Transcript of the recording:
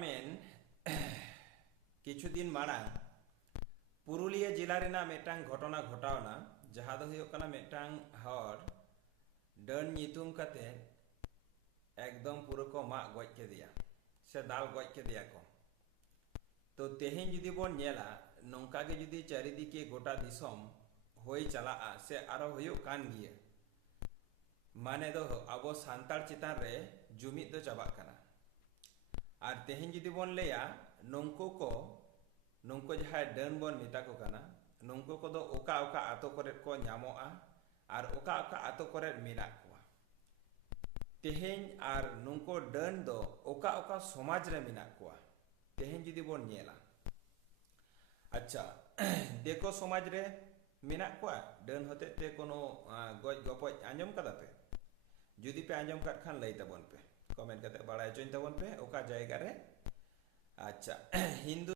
पारमेन किछु दिन माड़ांग पुरुलिया जिला रेना मेटांग घटना घटावना जहाँ दो हुयो कना मेटांग हर डन नितुम कते एकदम पुरो को माग गज केदिया से दाल गज केदिया को तो तेहें जुदी बोन नेला नौका के जुदी चारिदिके गोटा दिसम होई चला से आरो हुयो कान गिया माने दो अब सान्तार चितान रे जुमिद दो चाबाक कना और तेहें जुदी बोन लेया नौको जहाँ डन बोन मेता को कना नौको को दो ओका ओका आतो करे को न्यामोआ और ओका ओका आतो करे मेना को तेहें और नौको डन दो ओका ओका समाज रे मेना को तेहें जुदी बोन नेला अच्छा देखो समाज रे मेना को डन होते ते कोनो गज गपज आंजम कदा पे जुदी पे आंजम काट खान लई तबन पे कमेंट करते बड़ा चोइन तबन पे ओका जायगा रे अच्छा हिंदू